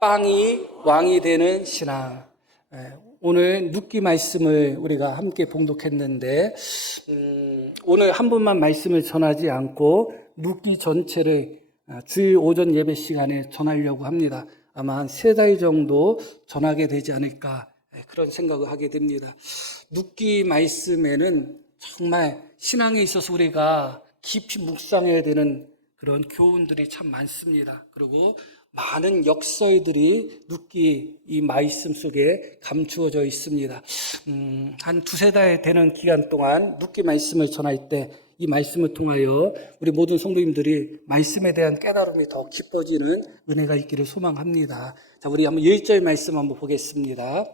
빵이 왕이 되는 신앙. 오늘 눕기 말씀을 우리가 함께 봉독했는데 오늘 한 분만 말씀을 전하지 않고 눕기 전체를 주일 오전 예배 시간에 전하려고 합니다. 아마 한 3달 정도 전하게 되지 않을까 그런 생각을 하게 됩니다. 눕기 말씀에는 정말 신앙에 있어서 우리가 깊이 묵상해야 되는 그런 교훈들이 참 많습니다. 그리고 많은 역설들이 눕기 이 말씀 속에 감추어져 있습니다. 한 2-3달 되는 기간 동안 눕기 말씀을 전할 때 이 말씀을 통하여 우리 모든 성도님들이 말씀에 대한 깨달음이 더 깊어지는 은혜가 있기를 소망합니다. 자, 우리 한번 1절 말씀 한번 보겠습니다.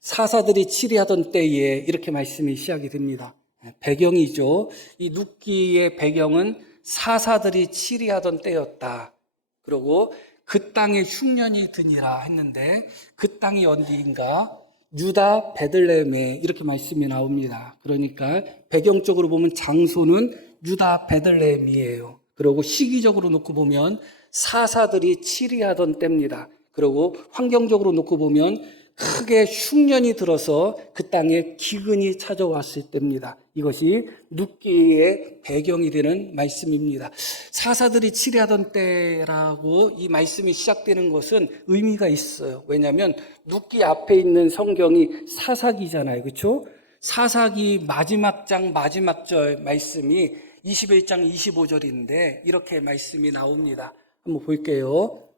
사사들이 치리하던 때에 이렇게 말씀이 시작이 됩니다. 배경이죠. 이 눕기의 배경은 사사들이 치리하던 때였다. 그리고 그 땅에 흉년이 드니라 했는데 그 땅이 어디인가? 유다 베들레헴에 이렇게 말씀이 나옵니다. 그러니까 배경적으로 보면 장소는 유다 베들레헴이에요. 그리고 시기적으로 놓고 보면 사사들이 치리하던 때입니다. 그리고 환경적으로 놓고 보면 크게 흉년이 들어서 그 땅에 기근이 찾아왔을 때입니다. 이것이 눕기의 배경이 되는 말씀입니다. 사사들이 치리하던 때라고 이 말씀이 시작되는 것은 의미가 있어요. 왜냐하면 눕기 앞에 있는 성경이 사사기잖아요. 그렇죠? 사사기 마지막 장 마지막 절 말씀이 21장 25절인데 이렇게 말씀이 나옵니다. 한번 볼게요.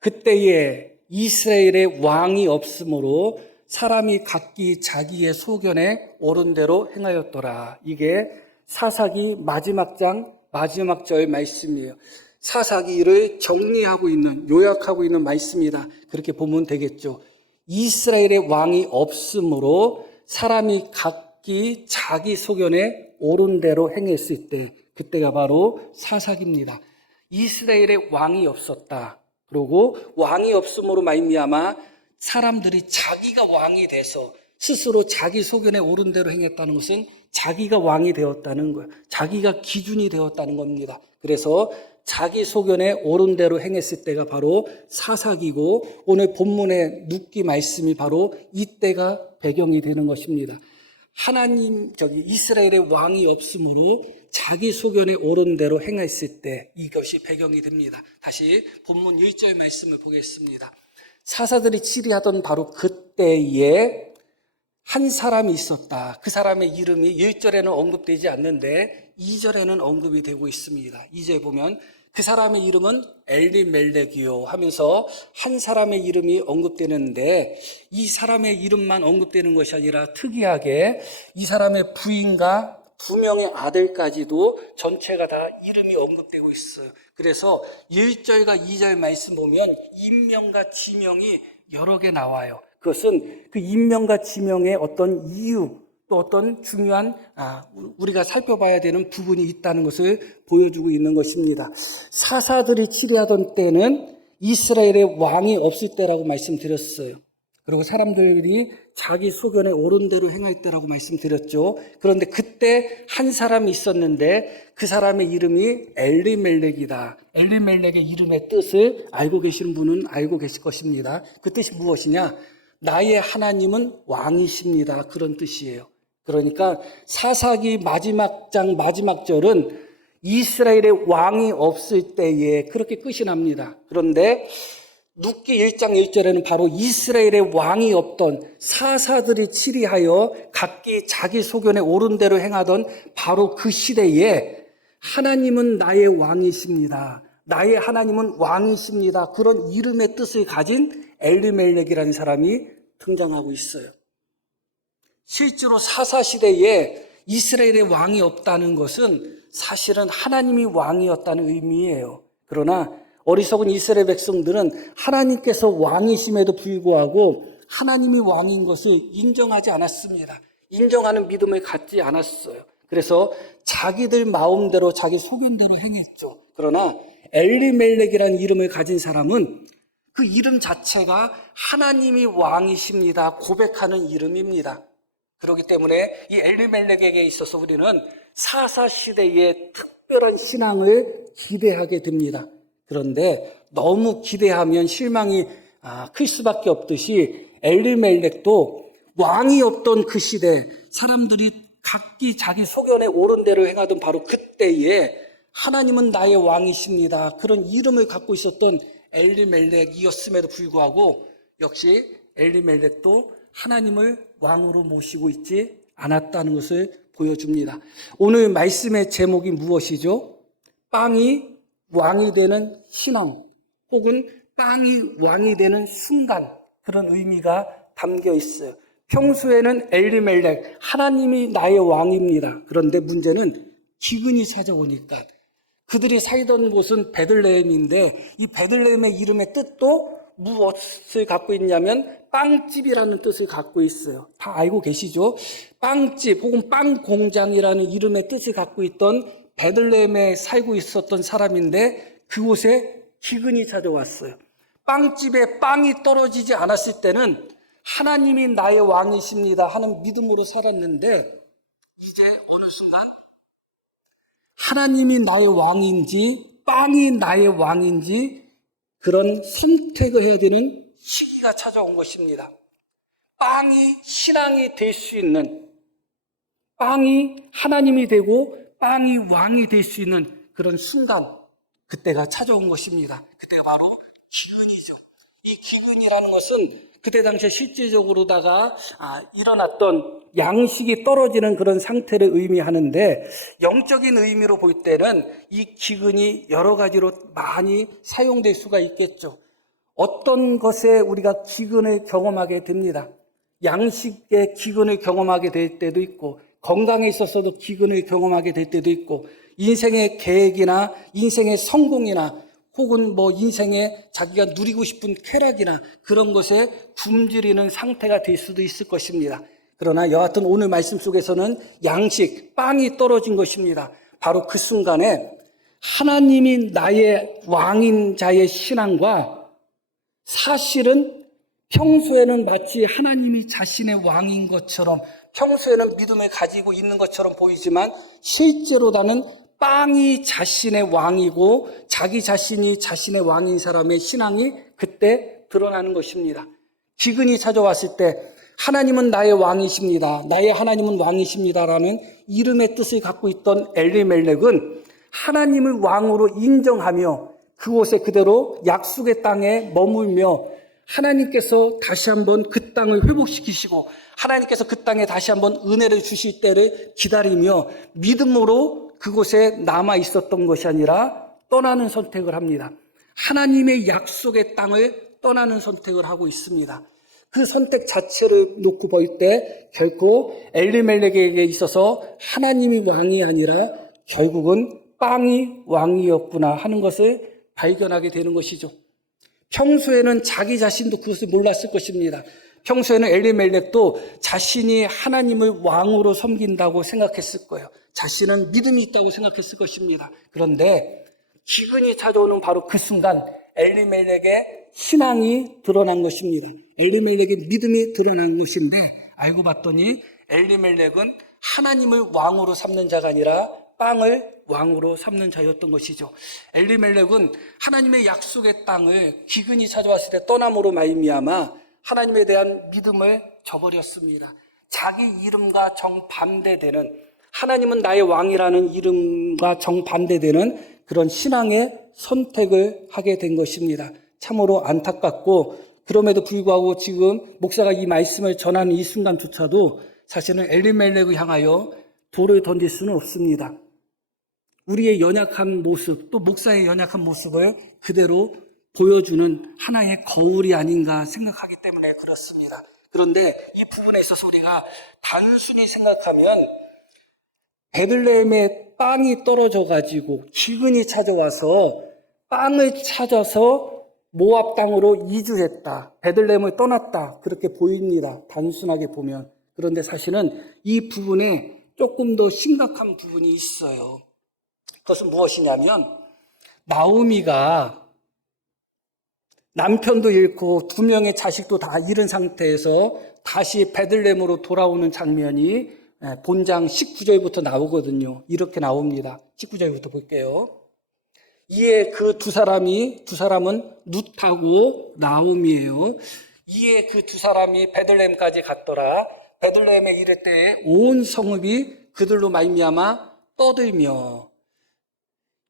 그때에 이스라엘의 왕이 없으므로 사람이 각기 자기의 소견에 옳은 대로 행하였더라. 이게 사사기 마지막 장 마지막 절 말씀이에요. 사사기를 정리하고 있는 요약하고 있는 말씀이다. 그렇게 보면 되겠죠. 이스라엘의 왕이 없으므로 사람이 각기 자기 소견에 옳은 대로 행했을 때 그때가 바로 사사기입니다. 이스라엘의 왕이 없었다. 그리고 왕이 없음으로 말미암아 사람들이 자기가 왕이 돼서 스스로 자기 소견에 옳은 대로 행했다는 것은 자기가 왕이 되었다는 거예요. 자기가 기준이 되었다는 겁니다. 그래서 자기 소견에 옳은 대로 행했을 때가 바로 사사기고 오늘 본문의 눕기 말씀이 바로 이때가 배경이 되는 것입니다. 이스라엘의 왕이 없으므로 자기 소견에 옳은 대로 행했을 때 이것이 배경이 됩니다. 다시 본문 1절 말씀을 보겠습니다. 사사들이 치리하던 바로 그때에 한 사람이 있었다. 그 사람의 이름이 1절에는 언급되지 않는데 2절에는 언급이 되고 있습니다. 2절 보면 그 사람의 이름은 엘리멜렉이요 하면서 한 사람의 이름이 언급되는데 이 사람의 이름만 언급되는 것이 아니라 특이하게 이 사람의 부인과 2명의 아들까지도 전체가 다 이름이 언급되고 있어요. 그래서 1절과 2절 말씀 보면 인명과 지명이 여러 개 나와요. 그것은 그 인명과 지명의 어떤 이유 또 어떤 중요한 우리가 살펴봐야 되는 부분이 있다는 것을 보여주고 있는 것입니다. 사사들이 치리하던 때는 이스라엘의 왕이 없을 때라고 말씀드렸어요. 그리고 사람들이 자기 소견에 옳은 대로 행할 때라고 말씀드렸죠. 그런데 그때 한 사람이 있었는데 그 사람의 이름이 엘리멜렉이다. 엘리멜렉의 이름의 뜻을 알고 계시는 분은 알고 계실 것입니다. 그 뜻이 무엇이냐? 나의 하나님은 왕이십니다. 그런 뜻이에요. 그러니까 사사기 마지막 장 마지막 절은 이스라엘의 왕이 없을 때에 그렇게 끝이 납니다. 그런데 눕기 1장 1절에는 바로 이스라엘의 왕이 없던 사사들이 치리하여 각기 자기 소견에 옳은 대로 행하던 바로 그 시대에 하나님은 나의 왕이십니다. 나의 하나님은 왕이십니다. 그런 이름의 뜻을 가진 엘리멜렉이라는 사람이 등장하고 있어요. 실제로 사사시대에 이스라엘의 왕이 없다는 것은 사실은 하나님이 왕이었다는 의미예요. 그러나 어리석은 이스라엘 백성들은 하나님께서 왕이심에도 불구하고 하나님이 왕인 것을 인정하지 않았습니다. 인정하는 믿음을 갖지 않았어요. 그래서 자기들 마음대로 자기 소견대로 행했죠. 그러나 엘리멜렉이라는 이름을 가진 사람은 그 이름 자체가 하나님이 왕이십니다 고백하는 이름입니다. 그렇기 때문에 이 엘리멜렉에게 있어서 우리는 사사시대의 특별한 신앙을 기대하게 됩니다. 그런데 너무 기대하면 실망이 클 수밖에 없듯이 엘리멜렉도 왕이 없던 그 시대 사람들이 각기 자기 소견에 옳은 대로 행하던 바로 그때에 하나님은 나의 왕이십니다. 그런 이름을 갖고 있었던 엘리멜렉이었음에도 불구하고 역시 엘리멜렉도 하나님을 왕으로 모시고 있지 않았다는 것을 보여줍니다. 오늘 말씀의 제목이 무엇이죠? 빵이 왕이 되는 신앙 혹은 빵이 왕이 되는 순간, 그런 의미가 담겨 있어요. 평소에는 엘리멜렉, 하나님이 나의 왕입니다. 그런데 문제는 기근이 찾아오니까 그들이 살던 곳은 베들레헴인데 이 베들레헴의 이름의 뜻도 무엇을 갖고 있냐면 빵집이라는 뜻을 갖고 있어요. 다 알고 계시죠? 빵집 혹은 빵 공장이라는 이름의 뜻을 갖고 있던 베들레헴에 살고 있었던 사람인데 그곳에 기근이 찾아왔어요. 빵집에 빵이 떨어지지 않았을 때는 하나님이 나의 왕이십니다 하는 믿음으로 살았는데 이제 어느 순간 하나님이 나의 왕인지 빵이 나의 왕인지 그런 선택을 해야 되는 시기가 찾아온 것입니다. 빵이 신앙이 될 수 있는, 빵이 하나님이 되고 빵이 왕이 될 수 있는 그런 순간, 그때가 찾아온 것입니다. 그때가 바로 기근이죠. 이 기근이라는 것은 그때 당시에 실질적으로다가 일어났던 양식이 떨어지는 그런 상태를 의미하는데 영적인 의미로 볼 때는 이 기근이 여러 가지로 많이 사용될 수가 있겠죠. 어떤 것에 우리가 기근을 경험하게 됩니다. 양식의 기근을 경험하게 될 때도 있고 건강에 있어서도 기근을 경험하게 될 때도 있고 인생의 계획이나 인생의 성공이나 혹은 인생에 자기가 누리고 싶은 쾌락이나 그런 것에 굶주리는 상태가 될 수도 있을 것입니다. 그러나 여하튼 오늘 말씀 속에서는 양식, 빵이 떨어진 것입니다. 바로 그 순간에 하나님이 나의 왕인 자의 신앙과 사실은 평소에는 마치 하나님이 자신의 왕인 것처럼 평소에는 믿음을 가지고 있는 것처럼 보이지만 실제로 나는 빵이 자신의 왕이고 자기 자신이 자신의 왕인 사람의 신앙이 그때 드러나는 것입니다. 기근이 찾아왔을 때 하나님은 나의 왕이십니다. 나의 하나님은 왕이십니다라는 이름의 뜻을 갖고 있던 엘리멜렉은 하나님을 왕으로 인정하며 그곳에 그대로 약속의 땅에 머물며 하나님께서 다시 한번 그 땅을 회복시키시고 하나님께서 그 땅에 다시 한번 은혜를 주실 때를 기다리며 믿음으로 그곳에 남아 있었던 것이 아니라 떠나는 선택을 합니다. 하나님의 약속의 땅을 떠나는 선택을 하고 있습니다. 그 선택 자체를 놓고 볼 때 결코 엘리멜렉에게 있어서 하나님이 왕이 아니라 결국은 빵이 왕이었구나 하는 것을 발견하게 되는 것이죠. 평소에는 자기 자신도 그것을 몰랐을 것입니다. 평소에는 엘리멜렉도 자신이 하나님을 왕으로 섬긴다고 생각했을 거예요. 자신은 믿음이 있다고 생각했을 것입니다. 그런데 기근이 찾아오는 바로 그 순간 엘리멜렉의 신앙이 드러난 것입니다. 엘리멜렉의 믿음이 드러난 것인데 알고 봤더니 엘리멜렉은 하나님을 왕으로 삼는 자가 아니라 빵을 왕으로 삼는 자였던 것이죠. 엘리멜렉은 하나님의 약속의 땅을 기근이 찾아왔을 때 떠남으로 말미암아 하나님에 대한 믿음을 저버렸습니다. 자기 이름과 정반대되는, 하나님은 나의 왕이라는 이름과 정반대되는 그런 신앙의 선택을 하게 된 것입니다. 참으로 안타깝고 그럼에도 불구하고 지금 목사가 이 말씀을 전하는 이 순간조차도 사실은 엘리멜렉을 향하여 돌을 던질 수는 없습니다. 우리의 연약한 모습, 또 목사의 연약한 모습을 그대로 보여주는 하나의 거울이 아닌가 생각하기 때문에 그렇습니다. 그런데 이 부분에 있어서 우리가 단순히 생각하면 베들레헴에 빵이 떨어져가지고 기근이 찾아와서 빵을 찾아서 모압 땅으로 이주했다. 베들레헴을 떠났다. 그렇게 보입니다. 단순하게 보면. 그런데 사실은 이 부분에 조금 더 심각한 부분이 있어요. 그것은 무엇이냐면 나오미가 남편도 잃고 2명의 자식도 다 잃은 상태에서 다시 베들레헴으로 돌아오는 장면이 본장 19절부터 나오거든요. 이렇게 나옵니다. 19절부터 볼게요. 이에 그 두 사람은 룻하고 나옴이에요. 이에 그 두 사람이 베들레헴까지 갔더라. 베들레헴에 이를 때에 온 성읍이 그들로 말미암아 떠들며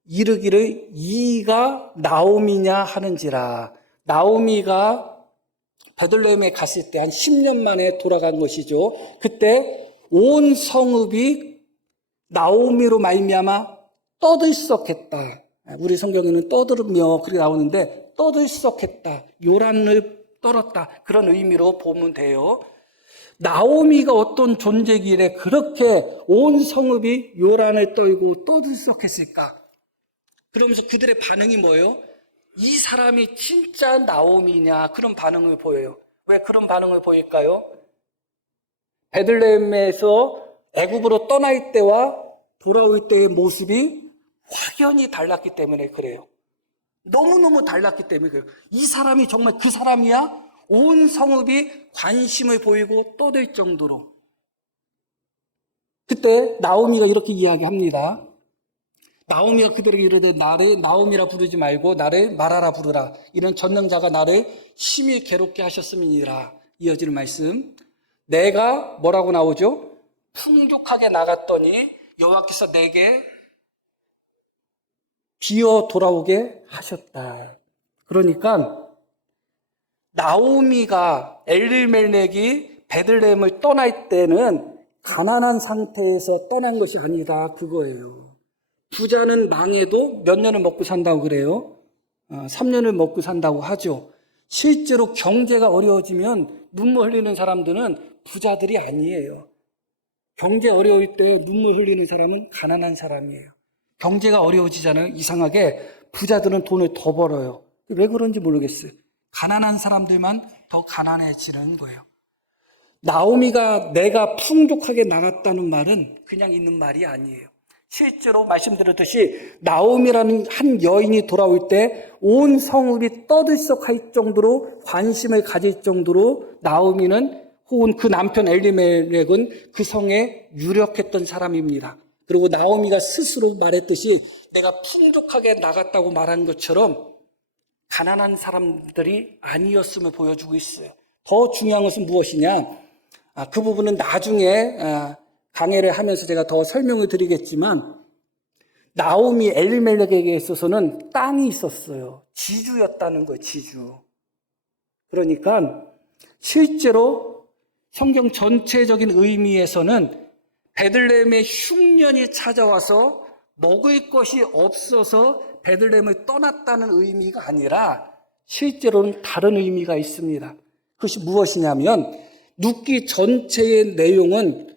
이르기를 이가 나옴이냐 하는지라. 나오미가 베들레헴에 갔을 때 한 10년 만에 돌아간 것이죠. 그때 온 성읍이 나오미로 말미암아 떠들썩했다. 우리 성경에는 떠들며 그렇게 나오는데 떠들썩했다. 요란을 떨었다. 그런 의미로 보면 돼요. 나오미가 어떤 존재길래 그렇게 온 성읍이 요란을 떨고 떠들썩했을까? 그러면서 그들의 반응이 뭐예요? 이 사람이 진짜 나오미냐? 그런 반응을 보여요. 왜 그런 반응을 보일까요? 베들레헴에서 애굽으로 떠날 때와 돌아올 때의 모습이 확연히 달랐기 때문에 그래요. 너무너무 달랐기 때문에 그래요. 이 사람이 정말 그 사람이야? 온 성읍이 관심을 보이고 떠들 정도로. 그때 나오미가 이렇게 이야기합니다. 나오미가 그들에게 이르되 나를 나오미라 부르지 말고 나를 마라라 부르라. 이런 전능자가 나를 심히 괴롭게 하셨음이니라. 이어지는 말씀. 내가 뭐라고 나오죠? 풍족하게 나갔더니 여호와께서 내게 비어 돌아오게 하셨다. 그러니까 나오미가 엘리멜렉이 베들레헴을 떠날 때는 가난한 상태에서 떠난 것이 아니다. 그거예요. 부자는 망해도 몇 년을 먹고 산다고 그래요. 3년을 먹고 산다고 하죠. 실제로 경제가 어려워지면 눈물 흘리는 사람들은 부자들이 아니에요. 경제 어려울 때 눈물 흘리는 사람은 가난한 사람이에요. 경제가 어려워지잖아요. 이상하게 부자들은 돈을 더 벌어요. 왜 그런지 모르겠어요. 가난한 사람들만 더 가난해지는 거예요. 나오미가 내가 풍족하게 나갔다는 말은 그냥 있는 말이 아니에요. 실제로 말씀드렸듯이 나오미라는 한 여인이 돌아올 때 온 성읍이 떠들썩할 정도로 관심을 가질 정도로 나오미는 혹은 그 남편 엘리멜렉은 그 성에 유력했던 사람입니다. 그리고 나오미가 스스로 말했듯이 내가 풍족하게 나갔다고 말한 것처럼 가난한 사람들이 아니었음을 보여주고 있어요. 더 중요한 것은 무엇이냐? 그 부분은 나중에 강해를 하면서 제가 더 설명을 드리겠지만 나오미 엘리멜렉에게 있어서는 땅이 있었어요. 지주였다는 거예요. 지주. 그러니까 실제로 성경 전체적인 의미에서는 베들레헴에 흉년이 찾아와서 먹을 것이 없어서 베들레헴을 떠났다는 의미가 아니라 실제로는 다른 의미가 있습니다. 그것이 무엇이냐면 룻기 전체의 내용은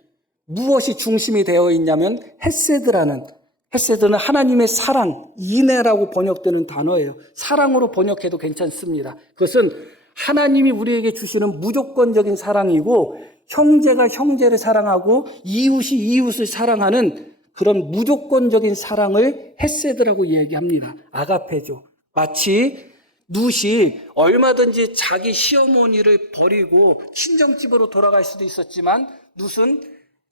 무엇이 중심이 되어 있냐면 헤세드는 하나님의 사랑, 인애라고 번역되는 단어예요. 사랑으로 번역해도 괜찮습니다. 그것은 하나님이 우리에게 주시는 무조건적인 사랑이고 형제가 형제를 사랑하고 이웃이 이웃을 사랑하는 그런 무조건적인 사랑을 헤세드라고 얘기합니다. 아가페죠. 마치 룻이 얼마든지 자기 시어머니를 버리고 친정집으로 돌아갈 수도 있었지만 룻은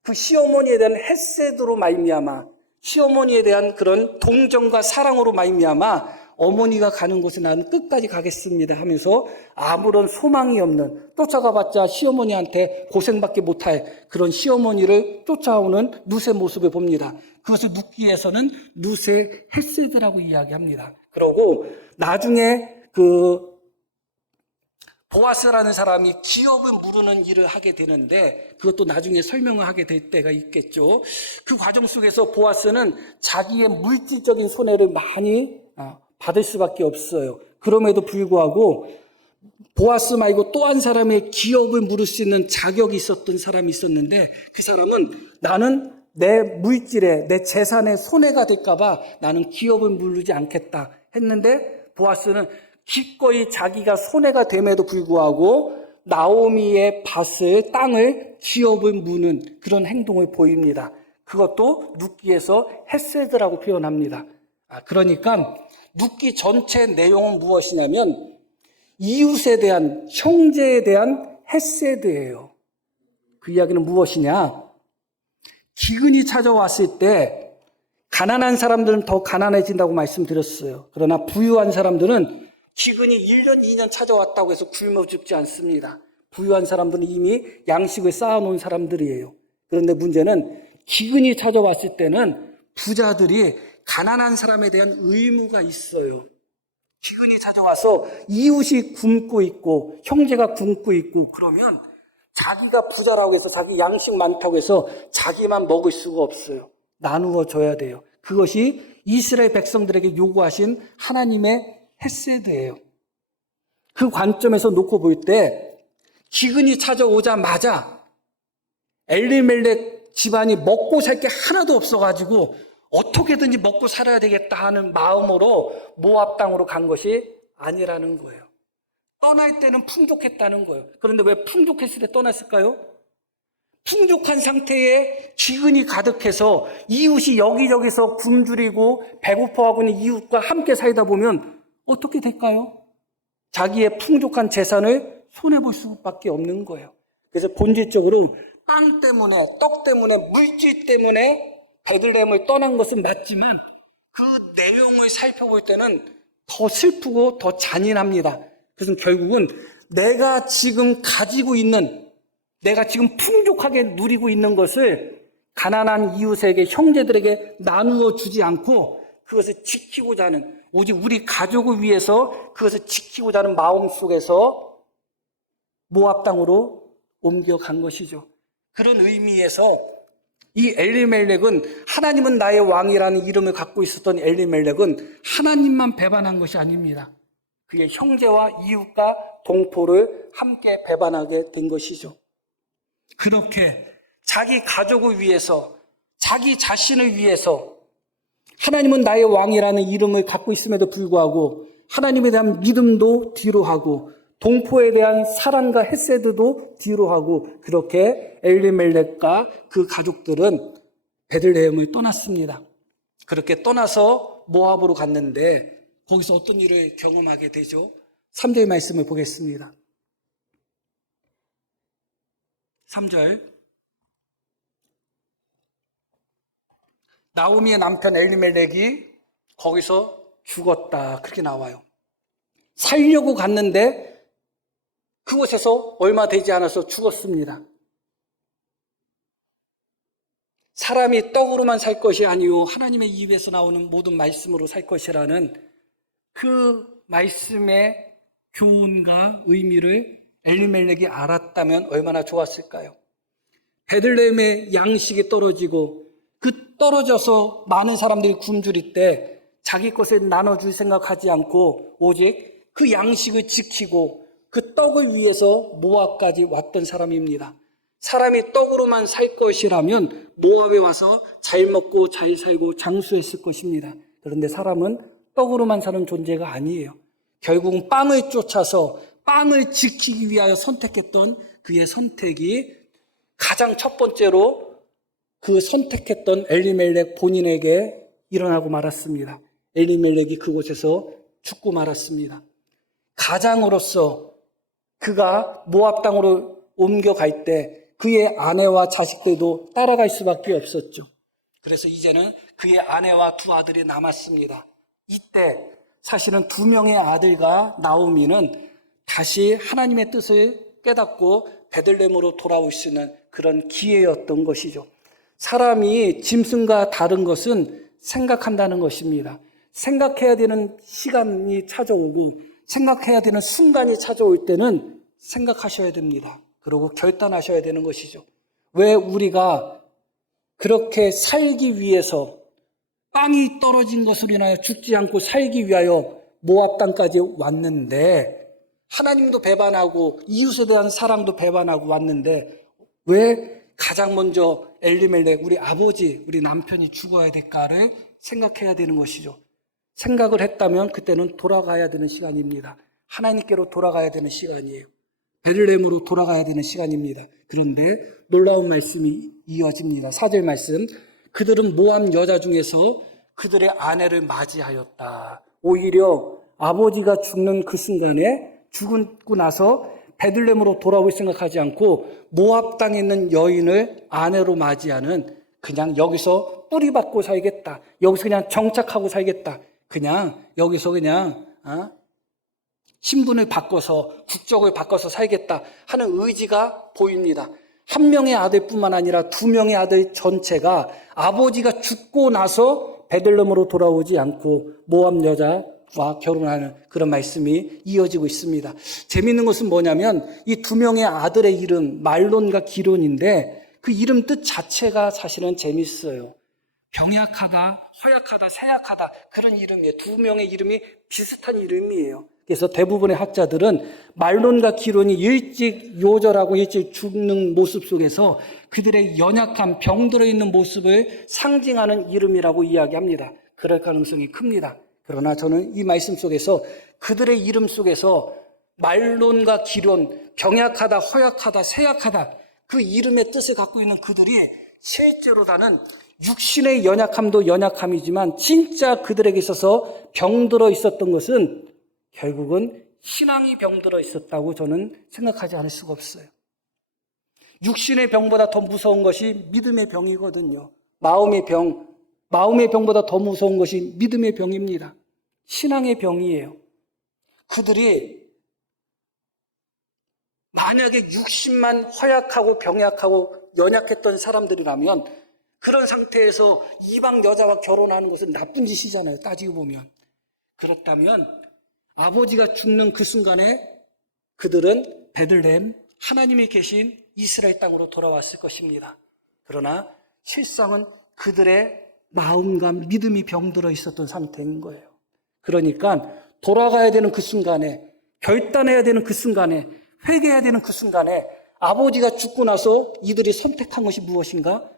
그 시어머니에 대한 헤세드로 말미암아 시어머니에 대한 그런 동정과 사랑으로 말미암아 어머니가 가는 곳에 나는 끝까지 가겠습니다 하면서 아무런 소망이 없는 쫓아가봤자 시어머니한테 고생밖에 못할 그런 시어머니를 쫓아오는 룻의 모습을 봅니다. 그것을 룻기에서는 룻의 헤세드라고 이야기합니다. 그러고 나중에 보아스라는 사람이 기업을 무르는 일을 하게 되는데 그것도 나중에 설명을 하게 될 때가 있겠죠. 그 과정 속에서 보아스는 자기의 물질적인 손해를 많이 받을 수밖에 없어요. 그럼에도 불구하고 보아스 말고 또 한 사람의 기업을 물을 수 있는 자격이 있었던 사람이 있었는데 그 사람은 나는 내 물질에 내 재산에 손해가 될까 봐 나는 기업을 물르지 않겠다 했는데 보아스는 기꺼이 자기가 손해가 됨에도 불구하고 나오미의 밭을 땅을 기업을 무는 그런 행동을 보입니다. 그것도 룻기에서 헤세드라고 표현합니다. 그러니까 룻기 전체 내용은 무엇이냐면 이웃에 대한 형제에 대한 헤세드예요. 그 이야기는 무엇이냐? 기근이 찾아왔을 때 가난한 사람들은 더 가난해진다고 말씀드렸어요. 그러나 부유한 사람들은 기근이 1년, 2년 찾아왔다고 해서 굶어 죽지 않습니다. 부유한 사람들은 이미 양식을 쌓아놓은 사람들이에요. 그런데 문제는 기근이 찾아왔을 때는 부자들이 가난한 사람에 대한 의무가 있어요. 기근이 찾아와서 이웃이 굶고 있고 형제가 굶고 있고 그러면 자기가 부자라고 해서 자기 양식 많다고 해서 자기만 먹을 수가 없어요. 나누어 줘야 돼요. 그것이 이스라엘 백성들에게 요구하신 하나님의 헤세드예요. 그 관점에서 놓고 볼 때 기근이 찾아오자마자 엘리멜렉 집안이 먹고 살 게 하나도 없어가지고 어떻게든지 먹고 살아야 되겠다 하는 마음으로 모압 땅으로 간 것이 아니라는 거예요. 떠날 때는 풍족했다는 거예요. 그런데 왜 풍족했을 때 떠났을까요? 풍족한 상태에 기근이 가득해서 이웃이 여기저기서 굶주리고 배고파하고 있는 이웃과 함께 살다 보면 어떻게 될까요? 자기의 풍족한 재산을 손해볼 수밖에 없는 거예요. 그래서 본질적으로 땅 때문에, 떡 때문에, 물질 때문에 베들레헴을 떠난 것은 맞지만 그 내용을 살펴볼 때는 더 슬프고 더 잔인합니다. 그래서 결국은 내가 지금 가지고 있는, 내가 지금 풍족하게 누리고 있는 것을 가난한 이웃에게, 형제들에게 나누어 주지 않고 그것을 지키고자 하는, 오직 우리 가족을 위해서 그것을 지키고자 하는 마음 속에서 모압 땅으로 옮겨간 것이죠. 그런 의미에서 이 엘리멜렉은, 하나님은 나의 왕이라는 이름을 갖고 있었던 엘리멜렉은 하나님만 배반한 것이 아닙니다. 그의 형제와 이웃과 동포를 함께 배반하게 된 것이죠. 그렇게 자기 가족을 위해서, 자기 자신을 위해서 하나님은 나의 왕이라는 이름을 갖고 있음에도 불구하고 하나님에 대한 믿음도 뒤로 하고 동포에 대한 사랑과 헤세드도 뒤로 하고 그렇게 엘리멜렉과 그 가족들은 베들레헴을 떠났습니다. 그렇게 떠나서 모압으로 갔는데 거기서 어떤 일을 경험하게 되죠? 3절 말씀을 보겠습니다. 3절. 나오미의 남편 엘리멜렉이 거기서 죽었다. 그렇게 나와요. 살려고 갔는데 그곳에서 얼마 되지 않아서 죽었습니다. 사람이 떡으로만 살 것이 아니요 하나님의 입에서 나오는 모든 말씀으로 살 것이라는 그 말씀의 교훈과 의미를 엘리멜렉이 알았다면 얼마나 좋았을까요? 베들레헴의 양식이 떨어지고 그 떨어져서 많은 사람들이 굶주릴 때 자기 것을 나눠줄 생각하지 않고 오직 그 양식을 지키고 그 떡을 위해서 모압까지 왔던 사람입니다. 사람이 떡으로만 살 것이라면 모압에 와서 잘 먹고 잘 살고 장수했을 것입니다. 그런데 사람은 떡으로만 사는 존재가 아니에요. 결국은 빵을 쫓아서 빵을 지키기 위하여 선택했던 그의 선택이 가장 첫 번째로 그 선택했던 엘리멜렉 본인에게 일어나고 말았습니다. 엘리멜렉이 그곳에서 죽고 말았습니다. 가장으로서 그가 모압 땅으로 옮겨갈 때 그의 아내와 자식들도 따라갈 수밖에 없었죠. 그래서 이제는 그의 아내와 두 아들이 남았습니다. 이때 사실은 두 명의 아들과 나오미는 다시 하나님의 뜻을 깨닫고 베들레헴으로 돌아올 수 있는 그런 기회였던 것이죠. 사람이 짐승과 다른 것은 생각한다는 것입니다. 생각해야 되는 시간이 찾아오고 생각해야 되는 순간이 찾아올 때는 생각하셔야 됩니다. 그리고 결단하셔야 되는 것이죠. 왜 우리가 그렇게 살기 위해서 빵이 떨어진 것으로 인하여 죽지 않고 살기 위하여 모압 땅까지 왔는데 하나님도 배반하고 이웃에 대한 사랑도 배반하고 왔는데 왜 가장 먼저 엘리멜렉, 우리 아버지, 우리 남편이 죽어야 될까를 생각해야 되는 것이죠. 생각을 했다면 그때는 돌아가야 되는 시간입니다. 하나님께로 돌아가야 되는 시간이에요. 베들레헴으로 돌아가야 되는 시간입니다. 그런데 놀라운 말씀이 이어집니다. 4절 말씀. 그들은 모압 여자 중에서 그들의 아내를 맞이하였다. 오히려 아버지가 죽는 그 순간에 죽고 나서 베들레헴으로 돌아올 생각하지 않고 모압 땅에 있는 여인을 아내로 맞이하는 그냥 여기서 뿌리박고 살겠다. 여기서 그냥 정착하고 살겠다. 그냥 여기서 그냥 신분을 바꿔서 국적을 바꿔서 살겠다 하는 의지가 보입니다. 한 명의 아들뿐만 아니라 두 명의 아들 전체가 아버지가 죽고 나서 베들레헴으로 돌아오지 않고 모압 여자와 결혼하는 그런 말씀이 이어지고 있습니다. 재미있는 것은 뭐냐면 이 두 명의 아들의 이름 말론과 기론인데 그 이름 뜻 자체가 사실은 재밌어요. 병약하다, 허약하다, 쇠약하다 그런 이름이에요. 두 명의 이름이 비슷한 이름이에요. 그래서 대부분의 학자들은 말론과 기론이 일찍 요절하고 일찍 죽는 모습 속에서 그들의 연약한 병들어 있는 모습을 상징하는 이름이라고 이야기합니다. 그럴 가능성이 큽니다. 그러나 저는 이 말씀 속에서 그들의 이름 속에서 말론과 기론, 병약하다, 허약하다, 쇠약하다 그 이름의 뜻을 갖고 있는 그들이 실제로 다는 육신의 연약함도 연약함이지만 진짜 그들에게 있어서 병들어 있었던 것은 결국은 신앙이 병들어 있었다고 저는 생각하지 않을 수가 없어요. 육신의 병보다 더 무서운 것이 믿음의 병이거든요. 마음의 병보다 더 무서운 것이 믿음의 병입니다. 신앙의 병이에요. 그들이 만약에 육신만 허약하고 병약하고 연약했던 사람들이라면 그런 상태에서 이방 여자와 결혼하는 것은 나쁜 짓이잖아요. 따지고 보면. 그렇다면 아버지가 죽는 그 순간에 그들은 베들레헴 하나님이 계신 이스라엘 땅으로 돌아왔을 것입니다. 그러나 실상은 그들의 마음과 믿음이 병들어 있었던 상태인 거예요. 그러니까 돌아가야 되는 그 순간에, 결단해야 되는 그 순간에, 회개해야 되는 그 순간에 아버지가 죽고 나서 이들이 선택한 것이 무엇인가?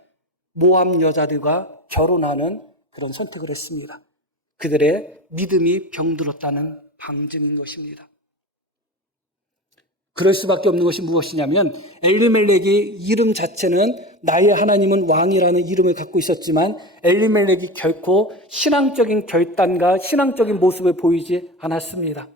모압 여자들과 결혼하는 그런 선택을 했습니다. 그들의 믿음이 병들었다는 방증인 것입니다. 그럴 수밖에 없는 것이 무엇이냐면 엘리멜렉이 이름 자체는 나의 하나님은 왕이라는 이름을 갖고 있었지만 엘리멜렉이 결코 신앙적인 결단과 신앙적인 모습을 보이지 않았습니다.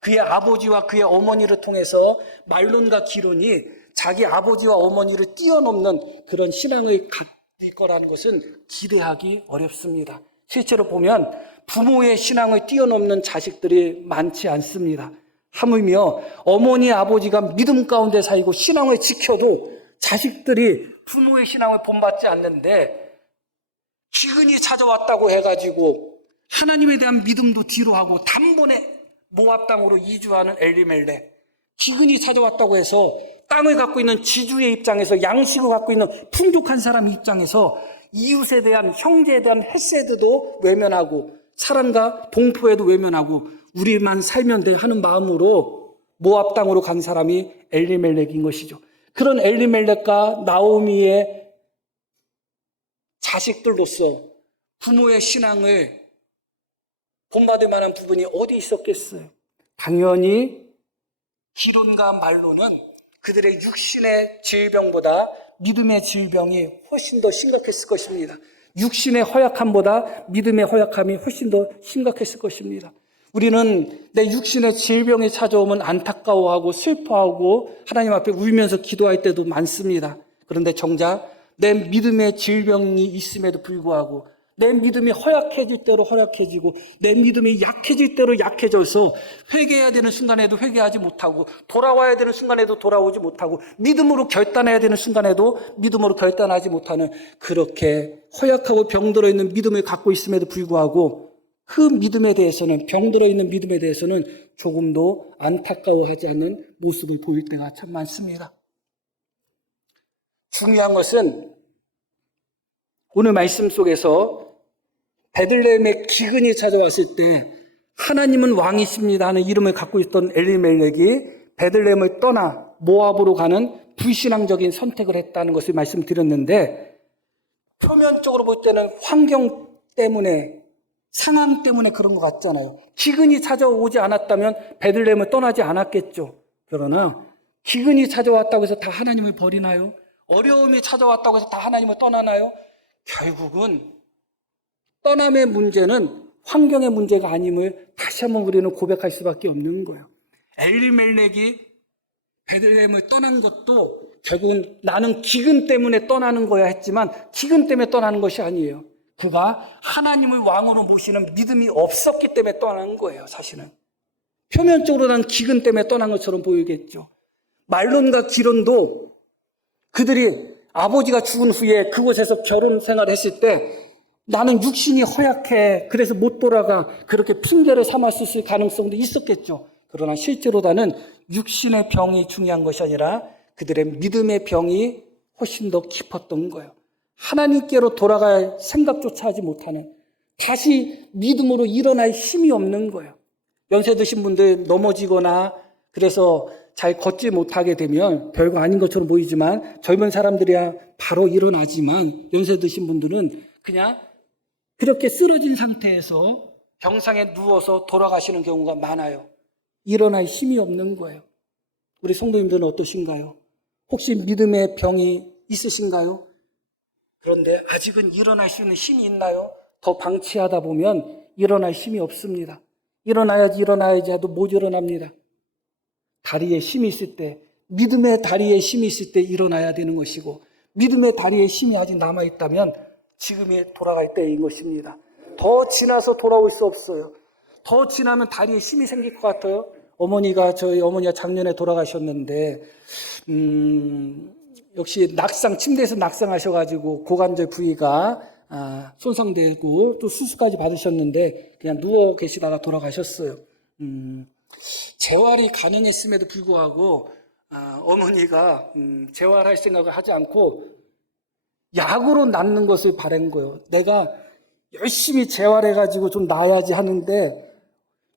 그의 아버지와 그의 어머니를 통해서 말론과 기론이 자기 아버지와 어머니를 뛰어넘는 그런 신앙을 갖을 거라는 것은 기대하기 어렵습니다. 실제로 보면 부모의 신앙을 뛰어넘는 자식들이 많지 않습니다. 하물며 어머니 아버지가 믿음 가운데 살고 신앙을 지켜도 자식들이 부모의 신앙을 본받지 않는데 기근이 찾아왔다고 해가지고 하나님에 대한 믿음도 뒤로 하고 단번에 모압 땅으로 이주하는 엘리멜렉, 기근이 찾아왔다고 해서 땅을 갖고 있는 지주의 입장에서 양식을 갖고 있는 풍족한 사람 입장에서 이웃에 대한 형제에 대한 헤세드도 외면하고 사랑과 동포에도 외면하고 우리만 살면 돼 하는 마음으로 모압 땅으로 간 사람이 엘리멜렉인 것이죠. 그런 엘리멜렉과 나오미의 자식들로서 부모의 신앙을 본받을 만한 부분이 어디 있었겠어요? 당연히 기론과 말로는 그들의 육신의 질병보다 믿음의 질병이 훨씬 더 심각했을 것입니다. 육신의 허약함보다 믿음의 허약함이 훨씬 더 심각했을 것입니다. 우리는 내 육신의 질병이 찾아오면 안타까워하고 슬퍼하고 하나님 앞에 울면서 기도할 때도 많습니다. 그런데 정작 내 믿음의 질병이 있음에도 불구하고 내 믿음이 허약해질 대로 허약해지고 내 믿음이 약해질 대로 약해져서 회개해야 되는 순간에도 회개하지 못하고 돌아와야 되는 순간에도 돌아오지 못하고 믿음으로 결단해야 되는 순간에도 믿음으로 결단하지 못하는 그렇게 허약하고 병들어 있는 믿음을 갖고 있음에도 불구하고 그 믿음에 대해서는 병들어 있는 믿음에 대해서는 조금도 안타까워하지 않는 모습을 보일 때가 참 많습니다. 중요한 것은 오늘 말씀 속에서 베들레헴의 기근이 찾아왔을 때 하나님은 왕이십니다 하는 이름을 갖고 있던 엘리멜렉이 베들레헴을 떠나 모압으로 가는 불신앙적인 선택을 했다는 것을 말씀드렸는데 표면적으로 볼 때는 환경 때문에 상황 때문에 그런 것 같잖아요. 기근이 찾아오지 않았다면 베들레헴을 떠나지 않았겠죠. 그러나 기근이 찾아왔다고 해서 다 하나님을 버리나요? 어려움이 찾아왔다고 해서 다 하나님을 떠나나요? 결국은 떠남의 문제는 환경의 문제가 아님을 다시 한번 우리는 고백할 수밖에 없는 거예요. 엘리멜렉이 베들레헴을 떠난 것도 결국은 나는 기근 때문에 떠나는 거야 했지만 기근 때문에 떠나는 것이 아니에요. 그가 하나님을 왕으로 모시는 믿음이 없었기 때문에 떠나는 거예요. 사실은 표면적으로 난 기근 때문에 떠난 것처럼 보이겠죠. 말론과 기론도 그들이 아버지가 죽은 후에 그곳에서 결혼 생활을 했을 때 나는 육신이 허약해 그래서 못 돌아가 그렇게 핑계를 삼았을 가능성도 있었겠죠. 그러나 실제로 나는 육신의 병이 중요한 것이 아니라 그들의 믿음의 병이 훨씬 더 깊었던 거예요. 하나님께로 돌아갈 생각조차 하지 못하는, 다시 믿음으로 일어날 힘이 없는 거예요. 연세 드신 분들 넘어지거나 그래서 잘 걷지 못하게 되면 별거 아닌 것처럼 보이지만 젊은 사람들이야 바로 일어나지만 연세 드신 분들은 그냥 그렇게 쓰러진 상태에서 병상에 누워서 돌아가시는 경우가 많아요. 일어날 힘이 없는 거예요. 우리 성도님들은 어떠신가요? 혹시 믿음의 병이 있으신가요? 그런데 아직은 일어날 수 있는 힘이 있나요? 더 방치하다 보면 일어날 힘이 없습니다. 일어나야지 해도 못 일어납니다. 다리에 힘이 있을 때, 믿음의 다리에 힘이 있을 때 일어나야 되는 것이고, 믿음의 다리에 힘이 아직 남아있다면 지금이 돌아갈 때인 것입니다. 더 지나서 돌아올 수 없어요. 더 지나면 다리에 힘이 생길 것 같아요. 저희 어머니가 작년에 돌아가셨는데, 역시 침대에서 낙상하셔가지고 고관절 부위가 손상되고 또 수술까지 받으셨는데 그냥 누워 계시다가 돌아가셨어요. 재활이 가능했음에도 불구하고 어머니가 재활할 생각을 하지 않고 약으로 낫는 것을 바란 거예요. 내가 열심히 재활해가지고 좀 나아야지 하는데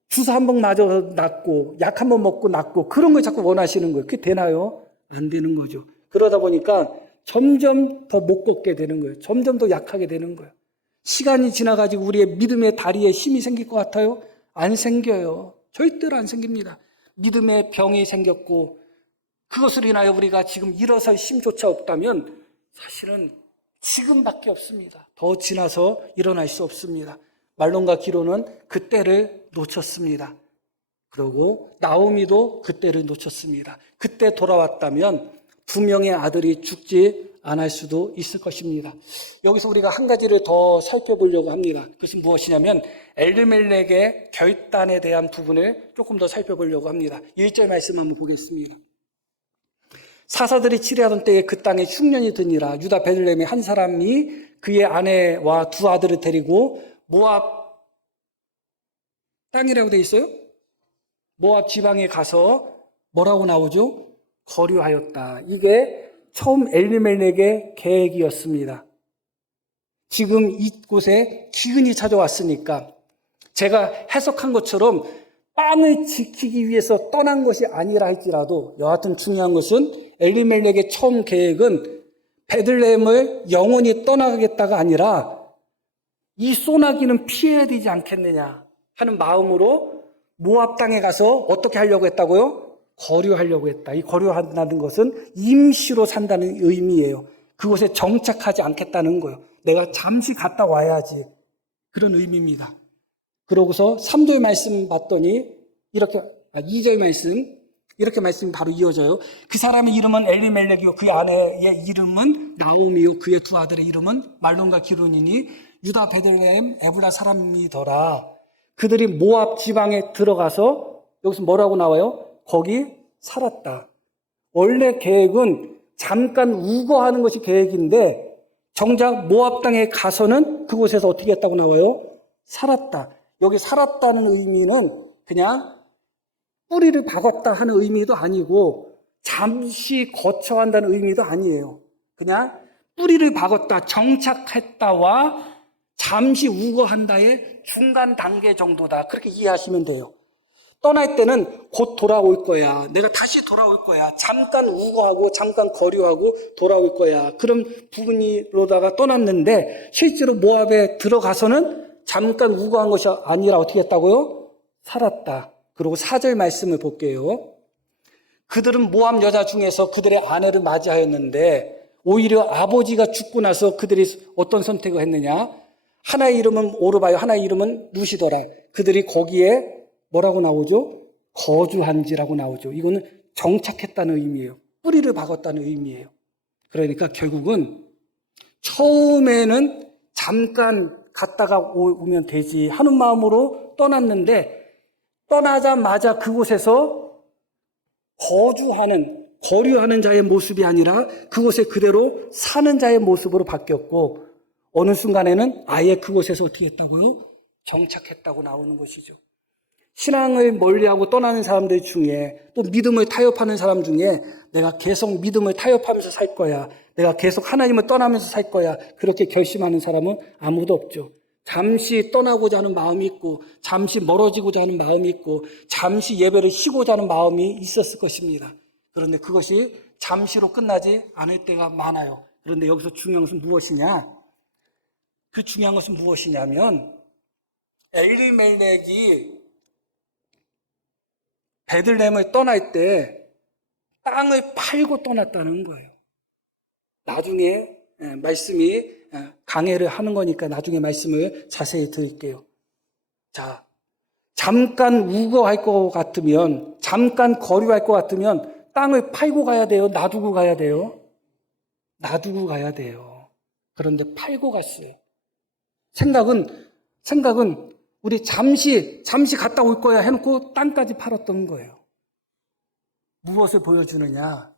주사 한 번 맞아서 낫고 약 한 번 먹고 낫고 그런 걸 자꾸 원하시는 거예요. 그게 되나요? 안 되는 거죠. 그러다 보니까 점점 더 못 걷게 되는 거예요. 점점 더 약하게 되는 거예요. 시간이 지나가지고 우리의 믿음의 다리에 힘이 생길 것 같아요? 안 생겨요. 절대로 안 생깁니다. 믿음의 병이 생겼고 그것으로 인하여 우리가 지금 일어설 힘조차 없다면 사실은 지금밖에 없습니다. 더 지나서 일어날 수 없습니다. 말론과 기론은 그때를 놓쳤습니다. 그리고 나오미도 그때를 놓쳤습니다. 그때 돌아왔다면 두 명의 아들이 죽지 않을 수도 있을 것입니다. 여기서 우리가 한 가지를 더 살펴보려고 합니다. 그것은 무엇이냐면 엘리멜렉의 결단에 대한 부분을 조금 더 살펴보려고 합니다. 1절 말씀 한번 보겠습니다. 사사들이 치리하던 때에 그 땅에 흉년이 드니라. 유다 베들레헴의 한 사람이 그의 아내와 두 아들을 데리고 모압 땅이라고 되어 있어요? 모압 지방에 가서 뭐라고 나오죠? 거류하였다. 이게 처음 엘리멜렉의 계획이었습니다. 지금 이곳에 기근이 찾아왔으니까 제가 해석한 것처럼 땅을 지키기 위해서 떠난 것이 아니라 할지라도 여하튼 중요한 것은 엘리멜렉의 처음 계획은 베들레헴을 영원히 떠나가겠다가 아니라 이 소나기는 피해야 되지 않겠느냐 하는 마음으로 모압 땅에 가서 어떻게 하려고 했다고요? 거류하려고 했다. 이 거류한다는 것은 임시로 산다는 의미예요. 그곳에 정착하지 않겠다는 거예요. 내가 잠시 갔다 와야지. 그런 의미입니다. 그러고서 3절 말씀 봤더니 2절 말씀 이렇게 말씀이 바로 이어져요. 그 사람의 이름은 엘리멜렉이요 그의 아내의 이름은 나오미요 그의 두 아들의 이름은 말론과 기론이니 유다 베들레헴 에브라 사람이더라. 그들이 모압 지방에 들어가서 여기서 뭐라고 나와요? 거기 살았다. 원래 계획은 잠깐 우거하는 것이 계획인데 정작 모압 땅에 가서는 그곳에서 어떻게 했다고 나와요? 살았다. 여기 살았다는 의미는 그냥 뿌리를 박았다 하는 의미도 아니고 잠시 거처한다는 의미도 아니에요. 그냥 뿌리를 박았다, 정착했다와 잠시 우거한다의 중간 단계 정도다. 그렇게 이해하시면 돼요. 떠날 때는 곧 돌아올 거야. 내가 다시 돌아올 거야. 잠깐 우거하고 잠깐 거류하고 돌아올 거야. 그런 부분으로다가 떠났는데 실제로 모압에 들어가서는 잠깐 우거한 것이 아니라 어떻게 했다고요? 살았다. 그리고 4절 말씀을 볼게요. 그들은 모압 여자 중에서 그들의 아내를 맞이하였는데 오히려 아버지가 죽고 나서 그들이 어떤 선택을 했느냐? 하나의 이름은 오르바요, 하나의 이름은 루시더라. 그들이 거기에 뭐라고 나오죠? 거주한지라고 나오죠. 이거는 정착했다는 의미예요. 뿌리를 박았다는 의미예요. 그러니까 결국은 처음에는 잠깐 갔다가 오면 되지 하는 마음으로 떠났는데 떠나자마자 그곳에서 거류하는 자의 모습이 아니라 그곳에 그대로 사는 자의 모습으로 바뀌었고 어느 순간에는 아예 그곳에서 어떻게 했다고요? 정착했다고 나오는 것이죠. 신앙을 멀리하고 떠나는 사람들 중에 또 믿음을 타협하는 사람 중에 내가 계속 믿음을 타협하면서 살 거야. 내가 계속 하나님을 떠나면서 살 거야. 그렇게 결심하는 사람은 아무도 없죠. 잠시 떠나고자 하는 마음이 있고 잠시 멀어지고자 하는 마음이 있고 잠시 예배를 쉬고자 하는 마음이 있었을 것입니다. 그런데 그것이 잠시로 끝나지 않을 때가 많아요. 그런데 여기서 중요한 것은 무엇이냐? 그 중요한 것은 무엇이냐면 엘리멜렉이 베들레헴을 떠날 때 땅을 팔고 떠났다는 거예요. 나중에 말씀이 강해를 하는 거니까 나중에 말씀을 자세히 드릴게요. 자, 잠깐 우거할 것 같으면, 잠깐 거류할 것 같으면 땅을 팔고 가야 돼요? 놔두고 가야 돼요? 놔두고 가야 돼요. 그런데 팔고 갔어요. 생각은 우리 잠시 갔다 올 거야 해놓고 땅까지 팔았던 거예요. 무엇을 보여주느냐?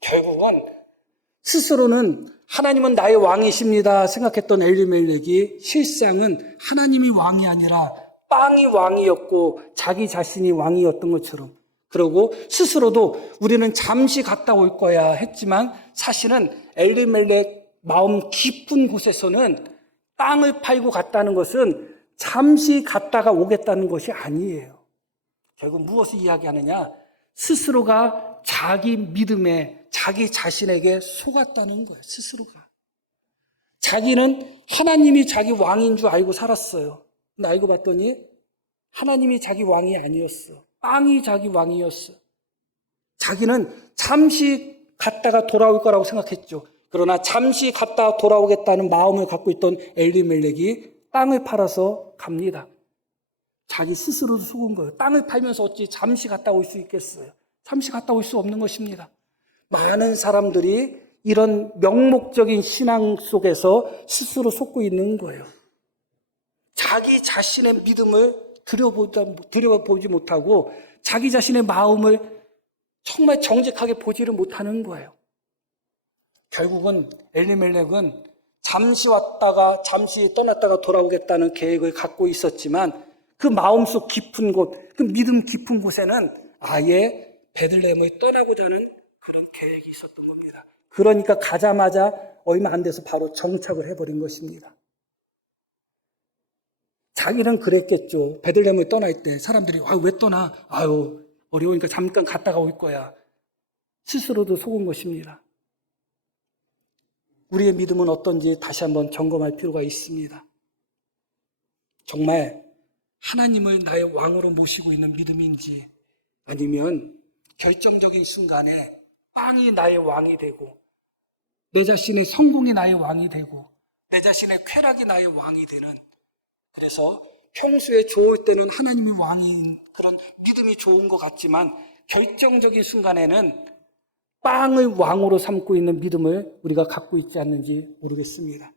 결국은 스스로는 하나님은 나의 왕이십니다 생각했던 엘리멜렉이 실상은 하나님이 왕이 아니라 빵이 왕이었고 자기 자신이 왕이었던 것처럼, 그러고 스스로도 우리는 잠시 갔다 올 거야 했지만 사실은 엘리멜렉 마음 깊은 곳에서는 땅을 팔고 갔다는 것은 잠시 갔다가 오겠다는 것이 아니에요. 결국 무엇을 이야기하느냐? 스스로가 자기 믿음에 자기 자신에게 속았다는 거예요. 스스로가. 자기는 하나님이 자기 왕인 줄 알고 살았어요. 근데 알고 봤더니 하나님이 자기 왕이 아니었어. 땅이 자기 왕이었어. 자기는 잠시 갔다가 돌아올 거라고 생각했죠. 그러나 잠시 갔다 돌아오겠다는 마음을 갖고 있던 엘리멜렉이 땅을 팔아서 갑니다. 자기 스스로도 속은 거예요. 땅을 팔면서 어찌 잠시 갔다 올 수 있겠어요? 잠시 갔다 올 수 없는 것입니다. 많은 사람들이 이런 명목적인 신앙 속에서 스스로 속고 있는 거예요. 자기 자신의 믿음을 들여보지 못하고 자기 자신의 마음을 정말 정직하게 보지를 못하는 거예요. 결국은 엘리멜렉은 잠시 왔다가 잠시 떠났다가 돌아오겠다는 계획을 갖고 있었지만 그 마음속 깊은 곳, 그 믿음 깊은 곳에는 아예 베들레헴을 떠나고자 하는 그런 계획이 있었던 겁니다. 그러니까 가자마자 얼마 안 돼서 바로 정착을 해버린 것입니다. 자기는 그랬겠죠. 베들레헴을 떠날 때 사람들이 왜 떠나? 어려우니까 잠깐 갔다가 올 거야. 스스로도 속은 것입니다. 우리의 믿음은 어떤지 다시 한번 점검할 필요가 있습니다. 정말 하나님을 나의 왕으로 모시고 있는 믿음인지, 아니면 결정적인 순간에 빵이 나의 왕이 되고 내 자신의 성공이 나의 왕이 되고 내 자신의 쾌락이 나의 왕이 되는, 그래서 평소에 좋을 때는 하나님이 왕인 그런 믿음이 좋은 것 같지만 결정적인 순간에는 빵을 왕으로 삼고 있는 믿음을 우리가 갖고 있지 않는지 모르겠습니다.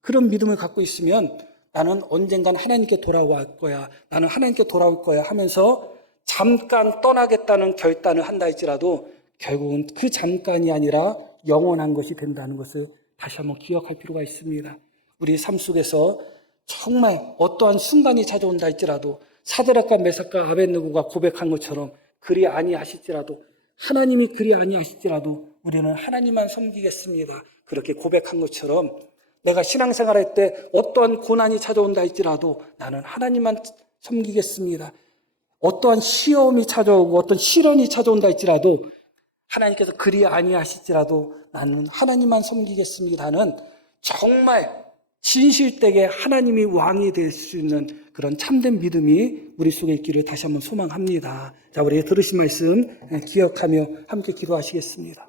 그런 믿음을 갖고 있으면 나는 언젠간 하나님께 돌아올 거야, 나는 하나님께 돌아올 거야 하면서 잠깐 떠나겠다는 결단을 한다 할지라도 결국은 그 잠깐이 아니라 영원한 것이 된다는 것을 다시 한번 기억할 필요가 있습니다. 우리 삶 속에서 정말 어떠한 순간이 찾아온다 할지라도 사드락과 메삭과 아벳느고가 고백한 것처럼 그리 아니하실지라도, 하나님이 그리 아니하실지라도 우리는 하나님만 섬기겠습니다, 그렇게 고백한 것처럼 내가 신앙생활할 때 어떠한 고난이 찾아온다 할지라도 나는 하나님만 섬기겠습니다. 어떠한 시험이 찾아오고 어떤 시련이 찾아온다 할지라도 하나님께서 그리 아니하실지라도 나는 하나님만 섬기겠습니다는 정말 진실되게 하나님이 왕이 될 수 있는 그런 참된 믿음이 우리 속에 있기를 다시 한번 소망합니다. 자, 우리 들으신 말씀 기억하며 함께 기도하시겠습니다.